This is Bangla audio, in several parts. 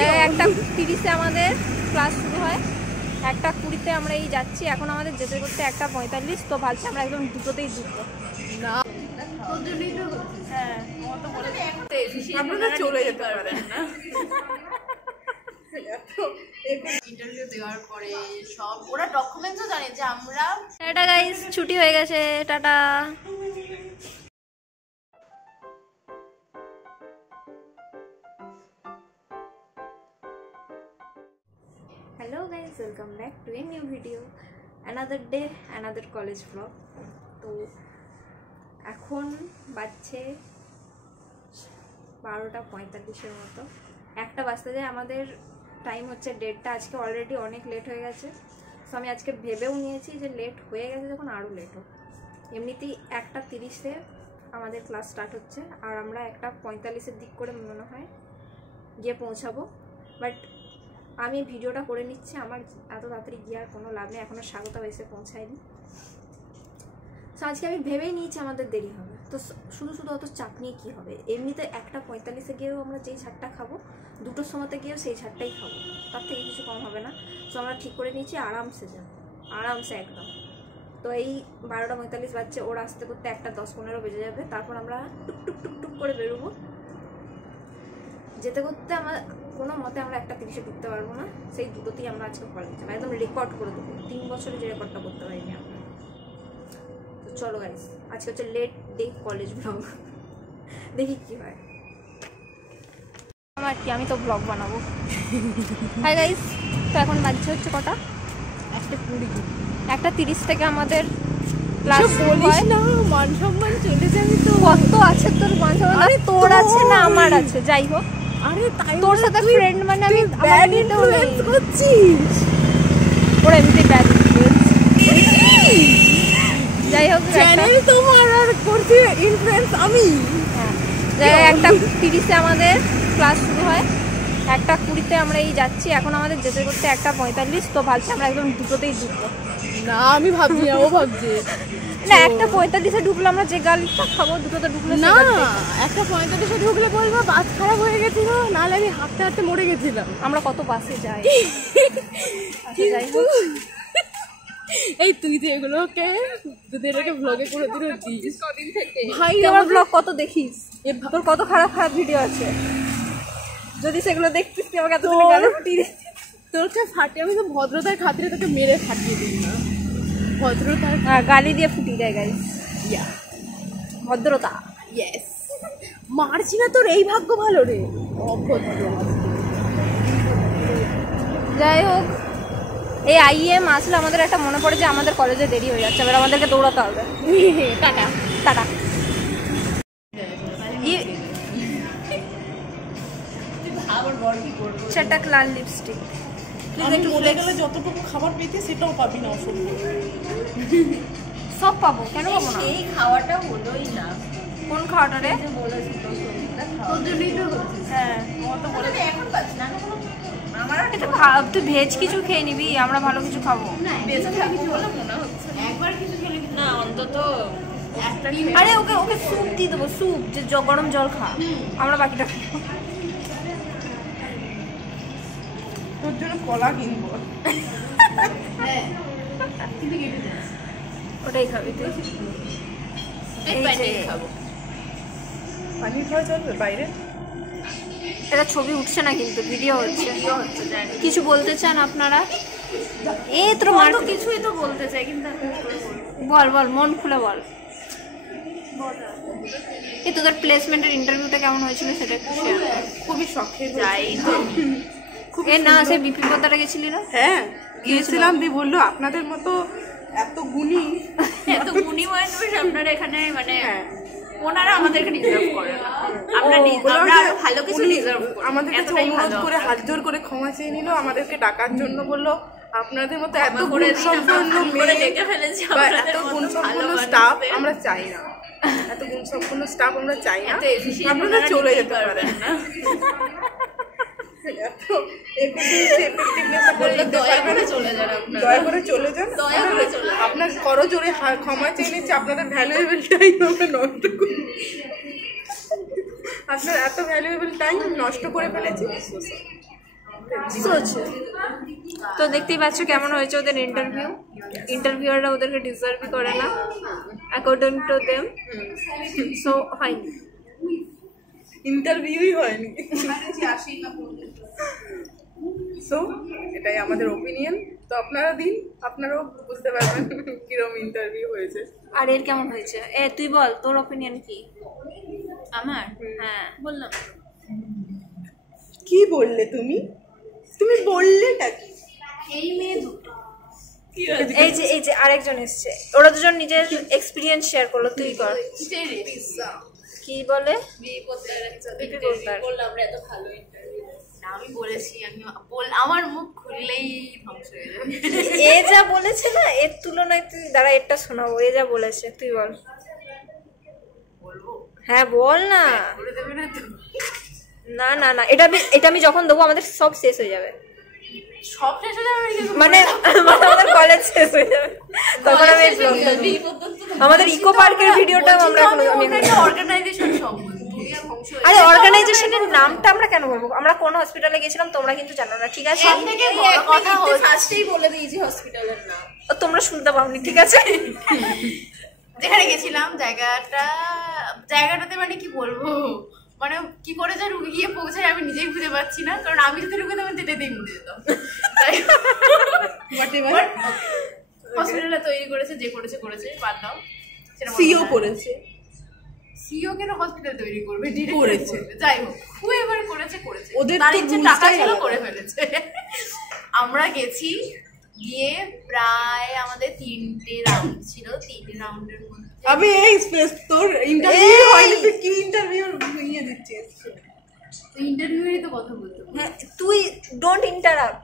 একটা 30-এ আমাদের ক্লাস শুরু হয়, 1:20-তে আমরা এই যাচ্ছি। এখন আমাদের যেতে করতে 1:45, তো ভাবছি আমরা একদম দুটোতেই ঢুকবো না। আপনারা চলে যেতে পারেন না। ইন্টারভিউ দেওয়ার পরে সব ওরা ডকুমেন্টসও জানে যে আমরা টাটা গাইস, ছুটি হয়ে গেছে, tata. Hello guys, welcome back to a new video, another day, another college blog. তো এখন বাজছে 12:45 মতো, 1টা বাজতে যায়। আমাদের টাইম হচ্ছে 1:30। আজকে অলরেডি অনেক লেট হয়ে গেছে। সো আমি আজকে ভেবেও নিয়েছি যে লেট হয়ে গেছে যখন আরও লেট হোক। এমনিতেই 1:30-এ আমাদের ক্লাস স্টার্ট হচ্ছে, আর আমরা 1:45-এর দিক করে মনে হয় গিয়ে পৌঁছাবো। বাট আমি ভিডিওটা করে নিচ্ছি, আমার এত তাড়াতাড়ি গিয়ে আর কোনো লাভ নেই, এখনও স্বাগতা এসে পৌঁছায়নি। সো আজকে আমি ভেবেই নিয়েছি আমাদের দেরি হবে, তো শুধু শুধু অত চাপ নিয়ে কী হবে। এমনিতে 1:45-এ গিয়েও আমরা যেই ছাড়টা খাবো, 2টোর সময়তে গিয়েও সেই ছাড়টাই খাবো, তার থেকে কিছু কম হবে না। সো আমরা ঠিক করে নিয়েছি আরামসে যাবো, আরামসে একদম। তো এই 12:45 বাজছে, ওর আসতে করতে 1:10-15 বেজে যাবে। তারপর আমরা টুক টুক টুক করে বেরোবো। যেতে করতে আমার কোনো মতে আমরা 1:30-এ ঢুকতে পারবো না, সেই দুটোতেই আমরা আজকে কলেজ যাবো, একদম রেকর্ড করে দেবো। 3 বছরে যে রেকর্ডটা করতে পারিনি আমরা। তো চলো গাইস, আজকে হচ্ছে লেট ডে কলেজ ব্লগ, দেখি কি হয়। আমার কি, আমি তো ব্লগ বানাবো। হাই গাইস, তো এখন বাজছে হচ্ছে কটা, 1:30 থেকে আমাদের ক্লাস শুরু হয়। না মান সম্মান চলে যাবে তো। কত আছে তোর মান সম্মান? আরে তোর আছে না আমার আছে, যাই হোক। আরে তাই তোর সাথে ফ্রেন্ড মানে আমি ব্যাড ইনফ্লুয়েন্স করছিস। ওর এমনি ব্যাড ইনফ্লুয়েন্স, যাই হোক। চ্যানেল তোমার আর করছি ইনফ্লুয়েন্স আমি। হ্যাঁ, 1:30-এ আমাদের ক্লাস শুরু হয়, 1:20-তে আমরা এই যাচ্ছি। এখন আমাদের যেতে করতে 1:45, তো ভাবছি আমরা একদম দুটোতেই ঢুকবো না। আমি ভাবছি না, ও ভাবছে না। 1:45-এ ঢুকলে আমরা যে গালিটা খাবো, দুটোতে ঢুকলে না। 1:45-এ ঢুকলে বলবো বাস খারাপ হয়ে গেছিল, নাহলে আমি হাঁটতে হাঁটতে মরে গেছিলাম। আমরা কত বাসে যাই। যাই হোক, এই তুই যে এগুলোকে তোদেরকে ব্লগে করে দিচ্ছিস কদিন থেকে ভাই, আমার ব্লগ কত দেখিস, তোর কত খারাপ খারাপ ভিডিও আছে, যদি সেগুলো দেখতিস তুই আমাকে এতগুলো গালি ফুটিয়ে দিস। তোকে ফাটিয়ে, আমি তো ভদ্রতার খাতিরে তোকে মেরে ফাটিয়ে দিই না, ভদ্রতার গালি দিয়ে ফুটিয়ে দেয় গাইস। ভদ্রতা, ইয়েস। মারছি না, তোর এই ভাগ্য ভালো রে, অভদ্র। যাই হোক, এই আইএম আসলে আমাদের একটা মনে পড়ে যে আমাদের কলেজে দেরি হয়ে যাচ্ছে, এবার আমাদেরকে দৌড়াতে হবে। Tata tata. সেটা লাল লিপস্টিক, আমি মরে গেলে যতটুকু খাবার পেতে সেটাও পাবি না। অসম্ভব। সব পাবো, কেন পাবো না? এই খাওয়াটা হলোই না। কোন খাওয়াটা রে? হ্যাঁ, এখন পাচ্ছি না। আমার তুই ভেজ কিছু খেয়ে নিবি, আমরা ভালো কিছু খাবো। বেঁচে থাকি বলে মনে হচ্ছে একবার কিছু খেলে না, অন্তত একটা। আরে ওকে ওকে স্যুপ দিয়ে দেবো, স্যুপ, যে গরম জল খা, আমরা বাকিটা খাবো। তোর জন্য কলা কিনবো। ওটাই খাবি তুই? খাবো। পানি খাওয়া চলবে বাইরে? এটা ছবি উঠছে না কিন্তু ভিডিও হচ্ছে। কিছু বলতে চান আপনারা? এই তোর মার কিছুই তো বলতে চাই, কিন্তু বল বল, মন খুলে বল। এই তোদের প্লেসমেন্টের ইন্টারভিউটা কেমন হয়েছিল সেটা একটু শেয়ার কর। খুবই শখের যাই তো। এ না, সে বিপি পদ্মাটা গেছিলি না? হ্যাঁ গিয়েছিলাম, দিয়ে বললো আপনাদের মতো এত গুণী মানুষ আপনারা এখানে, মানে ওনারা আমাদেরকে ডিজার্ভ করে না। আমরা আরো ভালো কিছু ডিজার্ভ করি। আমাদের কাছে অনুরোধ করে হাত জোর করে ক্ষমা চেয়ে নিল, আমাদেরকে ডাকার জন্য বললো আপনাদের মতো এত গুণসম্পন্ন মেয়ে ডেকে ফেলেছি, এত গুণসম্পন্ন স্টাফ আমরা চাই না, এত গুণসম্পন্ন স্টাফ আমরা চাই না, আপনারা চলে যেতে পারেন না। দয়া করে চলে যান, দয়া করে চলে যান, আপনার করজোরে ক্ষমা চেয়ে নিচ্ছে। আপনাদের ভ্যালুয়েবল টাইম আমরা নষ্ট করি, আপনার এত ভ্যালুয়েবল টাইম নষ্ট করে ফেলেছি। তো দেখতেই পাচ্ছ কেমন হয়েছে ওদের ইন্টারভিউয়াররা ওদেরকে ডিজার্ভই করে না অ্যাকর্ডিং টু দেম। সো হয়নি, ইন্টারভিউই হয়নি। সো এটাই আমাদের ওপিনিয়ন। তো আপনারা দিন, আপনারাও বুঝতে পারবেন কিরকম ইন্টারভিউ হয়েছে। আর এর কেমন হয়েছে? তুই বল তোর ওপিনিয়ন কি? আমার হ্যাঁ বললাম কি বললে তুমি বললেটা কি? এই মেয়ে দুটো এই যে আরেকজন এসছে, ওরা দুজন নিজের এক্সপিরিয়েন্স শেয়ার করলো। তুই কর। কি বলে? আমি বলেছি আমার মুখ খুললেই ধ্বংস হয়ে যাবে। এ যা বলেছে না, এর তুলনায় তুই দাঁড়া এরটা শোনাবো। এ যা বলেছে তুই বল। বলবো? হ্যাঁ বল না। বলে দেবে না তো? না এটা আমি যখন দেবো আমাদের সব শেষ হয়ে যাবে। সব শেষ হয়ে যাবে মানে আমাদের কলেজ শেষ হয়ে যাবে তখন আমি আমাদের ইকো পার্কের ভিডিওটাও আমরা অর্গানাইজেশন সব। আরে অর্গানাইজেশনের নামটা আমরা কেন বলবো? আমরা কোন হসপিটালে গেছিলাম তোমরা কিন্তু জানো না, ঠিক আছে? সবথেকে বড় কথা হচ্ছে ফার্স্টেই বলে দিয়েছি হসপিটালের নাম। তোমরা শুনতে পাওনি, ঠিক আছে? যেখানে গেছিলাম জায়গাটাতে মানে কি বলবো, মানে কি করে যে রুগী গিয়ে পৌঁছায় আমি নিজেই খুঁজে পাচ্ছি না, কারণ আমি যদি রুগী আমি যেতেই মরে যেতাম। হসপিটালটা তৈরি করেছে, যে করেছে বাদ দাও। সিও করেছে, সিও কেন হসপিটাল তৈরি করবে? করেছে। যাই হোক, হুএভার করেছে ওদের তার তো ইচ্ছে টাকা ছিল করে ফেলেছে। আমরা গেছি, গিয়ে প্রায় আমাদের 3টে রাউন্ড ছিল। 3টে রাউন্ডের মধ্যে আমি এই স্পেস তোর ইন্টারভিউ হয়নি, তুই কি ইন্টারভিউ নিয়ে দিচ্ছিস? ইন্টারভিউরই তো কথা বলতে। হ্যাঁ তুই ডোন্ট ইন্টারাপ্ট।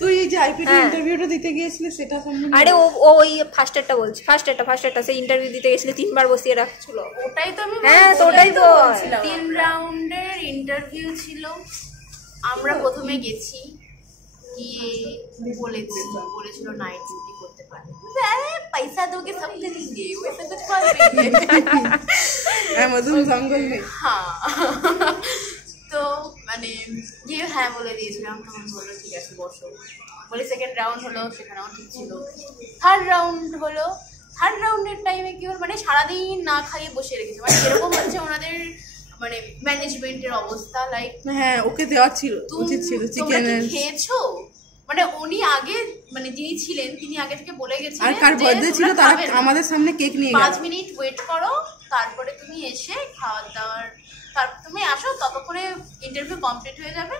তুই এই যে আইপিটি ইন্টারভিউটা দিতে গিয়েছিলি সেটা সম্বন্ধে? আরে ও ওই ফার্স্টেরটা বলছি, ফার্স্টেরটা সেই ইন্টারভিউ দিতে গেছিলি 3বার বসিয়ে রাখছিল। ওটাই তো আমি হ্যাঁ তো ওটাই বল। 3 রাউন্ডের ইন্টারভিউ ছিল। আমরা প্রথমে গেছি, গিয়ে বলেছিল নাইট ডিউটি করতে পারবে। পয়সা দোগে সব দেंगे वैसे कुछ कर देंगे। অ্যামাজন জঙ্গল নেই। হ্যাঁ তো মানে গিয়ে হ্যাঁ বলে দিয়েছিলাম, তখন বললো ঠিক আছে বসো। বলে সেকেন্ড রাউন্ড হলো, সেখানেও ঠিক ছিল। থার্ড রাউন্ডের টাইমে কি হলো, মানে সারাদিন না খাইয়ে বসে রেখেছে। মানে এরকম হচ্ছে ওনাদের মানে ম্যানেজমেন্টের অবস্থা। লাইক হ্যাঁ ওকে দেওয়া ছিল, উচিত ছিল চিকেন। খেয়েছো? মানে উনি আগে মানে যিনি ছিলেন তিনি আগে থেকে বলে গেছিলেন, আর কার বার্থডে ছিল তারা আমাদের সামনে কেক নিয়ে গেল। 5 মিনিট ওয়েট করো, তারপরে তুমি এসে খাওয়া দাওয়ার, তারপর তুমি আসো, ততক্ষণে ইন্টারভিউ কমপ্লিট হয়ে যাবে,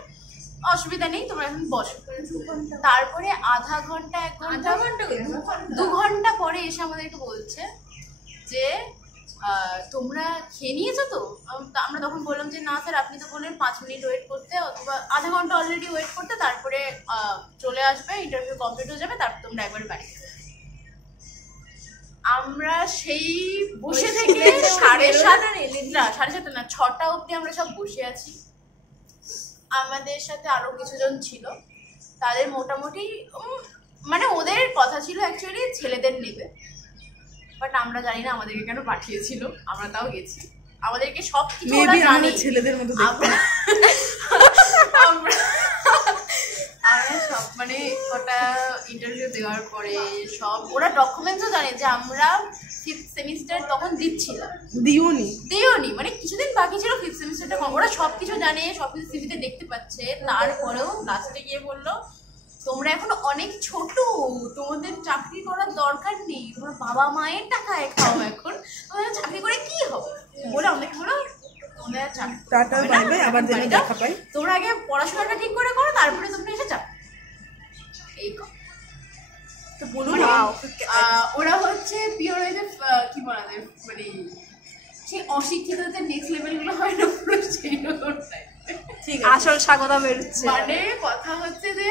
অসুবিধা নেই, তোমরা এখন বসো। তারপরে আধা ঘন্টা 2 ঘন্টা পরে এসে আমাদেরকে বলছে যে তোমরা খেয়ে নিয়েছো তো? আমরা তখন বললাম যে না স্যার, আপনি তো বললেন 5 মিনিট ওয়েট করতে, অথবা আধা ঘন্টা অলরেডি ওয়েট করতে, তারপরে চলে আসবে, ইন্টারভিউ কমপ্লিট হয়ে যাবে, তারপর তোমরা একবার বাড়ি। আমরা সেই বসে থেকে 7:30 না 6টা অবধি আমরা সব বসে আছি। আমাদের সাথে আরো কিছুজন ছিল, তাদের মোটামুটি মানে ওদের কথা ছিল অ্যাকচুয়ালি ছেলেদের নেবে, বাট আমরা জানি না আমাদেরকে কেন পাঠিয়েছিল। আমরা তাও গেছি, আমাদেরকে সব কিছু ওরা জানে। ছেলেদের মতো দেখতে আমরা সব মানে কটা ইন্টারভিউ দেওয়ার পরে সব ওরা ডকুমেন্টসও জানে যে আমরা 5th সেমিস্টার তখন দিচ্ছিলাম। দিওনি মানে কিছুদিন বাকি ছিল 5th সেমিস্টারটা। ওরা সব কিছু জানে, সব কিছু সিভিতে দেখতে পাচ্ছে। তারপরেও লাস্টে গিয়ে বললো তোমরা এখন অনেক ছোট, তোমাদের চাকরি করার দরকার নেই, তোমার বাবা মায়ের টাকায় খাও, এখন তোমাদের চাকরি করে কি হবে বলে আমাদেরকে বলো তোমরা আগে পড়াশোনাটা ঠিক করে করো, তারপরে তোমরা এসে চাকরি। এই তো বলুন ওরা হচ্ছে পিওর হয়ে কি বলা যায়, মানে সেই অশিক্ষিতদের নেক্সট লেভেলগুলো হয় না, পুরো সেই রকমটাই। আসল স্বাগতা বেরোচ্ছে। মানে কথা হচ্ছে যে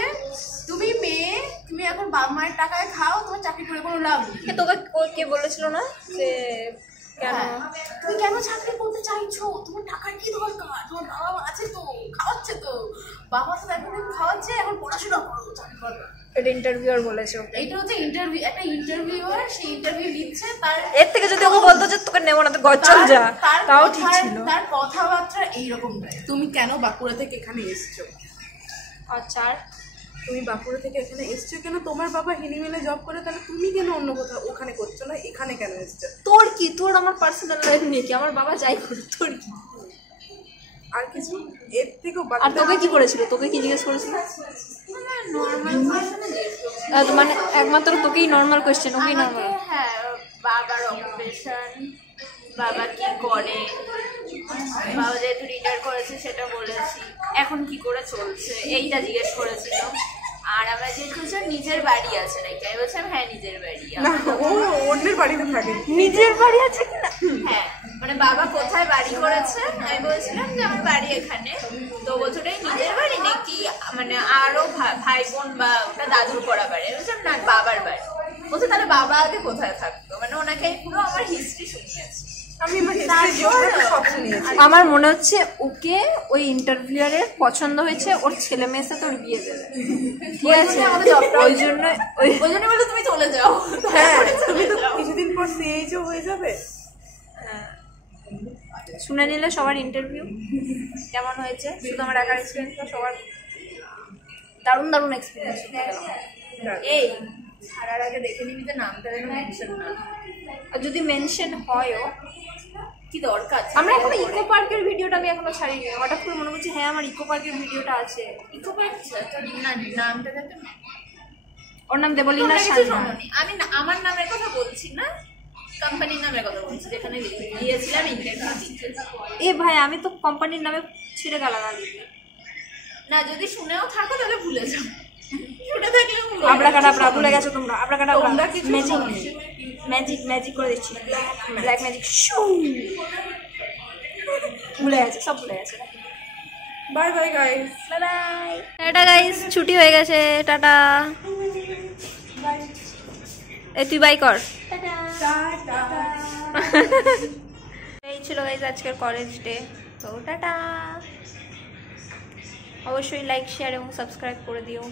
তুমি মেয়ে, তুমি এখন বাবা মায়ের টাকায় খাও, তোমার চাকরি করে কোনো লাভ নেই। তোকে কে বলেছিল না যে কেন তুমি কেন চাকরি করতে চাইছো? তোমার টাকার কি দরকার? তোমার বাবা মা আছে তো, খাওয়াচ্ছে তো, বাবা তো এখন খাওয়াচ্ছে, এখন পড়াশোনা করো, চাকরি করো। এটা ইন্টারভিউয়ার বলেছে। এইটা হচ্ছে ইন্টারভিউ, একটা ইন্টারভিউয়ার সেই ইন্টারভিউ নিচ্ছে। তার এর থেকে যদি ওকে বলতো যে তোকে নেব না তো ঘর চল যা, তাও ঠিক ছিল। তার কথাবার্তা এইরকমটাই। তুমি কেন বাঁকুড়া থেকে এখানে এসছো? আচ্ছা আর তুমি বাঁকুড়া থেকে এখানে এসছো কেন? তোমার বাবা হিলিমিলে জব করে, তাহলে তুমি কেন অন্য কোথাও ওখানে করছো না, এখানে কেন এসছো? তোর কি, তোর আমার পার্সোনাল লাইফ নিয়ে কি? আমার বাবা যাই করে, তোর কি? আর কিছু এর থেকেও আর তোকে কি করেছিল? তোকে কি জিজ্ঞেস করেছিল? মানে একমাত্র তোকেই নর্মাল কোয়েশ্চেন, ওকেই নর্মাল। হ্যাঁ, বাবার অকুপেশন, বাবা কি করে, বাবা যেহেতু রিটায়ার করেছে সেটা বলেছি, এখন কি করে চলছে এইটা জিজ্ঞেস করেছিল। আর আমরা জিজ্ঞেস করেছিলাম নিজের বাড়ি আছে নাকি, আমি বলছিলাম হ্যাঁ নিজের বাড়ি। না, ও অন্যের বাড়িতে থাকে। নিজের বাড়ি আছে কিনা? হ্যাঁ, মানে বাবা কোথায় বাড়ি করেছে, আমি বলছিলাম যে আমার বাড়ি এখানে। তো বছরটাই নিজের বাড়ি নাকি মানে আরো ভাই বোন বা ওটা দাদুর করা বাড়ি, আমি বলছিলাম না বাবার বাড়ি। বলছে তাহলে বাবা আগে কোথায় থাকতো, মানে ওনাকে পুরো আমার হিস্ট্রি শুনিয়েছি। আমি আমার হিস্ট্রি জিওগ্রাফি সব শুনিয়েছি। আমার মনে হচ্ছে ওকে ওই ইন্টারভিউয়ারের পছন্দ হয়েছে, ওর ছেলে মেয়ের সাথে ওর বিয়ে দেবে, ঠিক আছে? ওই জন্য বলে তুমি চলে যাও। হ্যাঁ, তুমি তো কিছুদিন পর সিএইচও হয়ে যাবে। শুনে নিলে সবার ইন্টারভিউ কেমন হয়েছে, শুধু আমার একার এক্সপিরিয়েন্স না, সবার দারুণ দারুণ এক্সপিরিয়েন্স। এই ছাড়ার আগে দেখে নিবি যে নামটা যেন মেনশন না, আর যদি মেনশন হয়ও কি দরকার। আমরা এখনো ইকো পার্কের ভিডিওটা আমি এখনো ছাড়িনি, হঠাৎ করে মনে করছি হ্যাঁ আমার ইকো পার্কের ভিডিওটা আছে। ইকো পার্ক নামটা যাতে, ওর নাম দেবলীনা সান্যাল। আমি আমার নামের কথা বলছি না, কোম্পানির নামের কথা বলছি, যেখানে গিয়েছিলাম ইন্টারভিউ দিতে। এ ভাই, আমি তো কোম্পানির নামে ছিঁড়ে গালাগালি দিই না, যদি শুনেও থাকো তাহলে ভুলে যাও, শুনে থাকলে আবড়া কাটা ভুলে গেছো তোমরা, আবড়া কাটা তোমরা কিছু ম্যাজিক ম্যাজিক ম্যাজিক করে দিচ্ছি, ব্ল্যাক ম্যাজিক শু ভুলে গেছে, সব ভুলে গেছে। Bye bye guys, bye bye, tata guys, ছুটি হয়ে গেছে, টাটা। এই তুই বাই কর। এই ছিল গাইস আজকের কলেজ ডে, তো টাটা। অবশ্যই লাইক শেয়ার এবং সাবস্ক্রাইব করে দিও।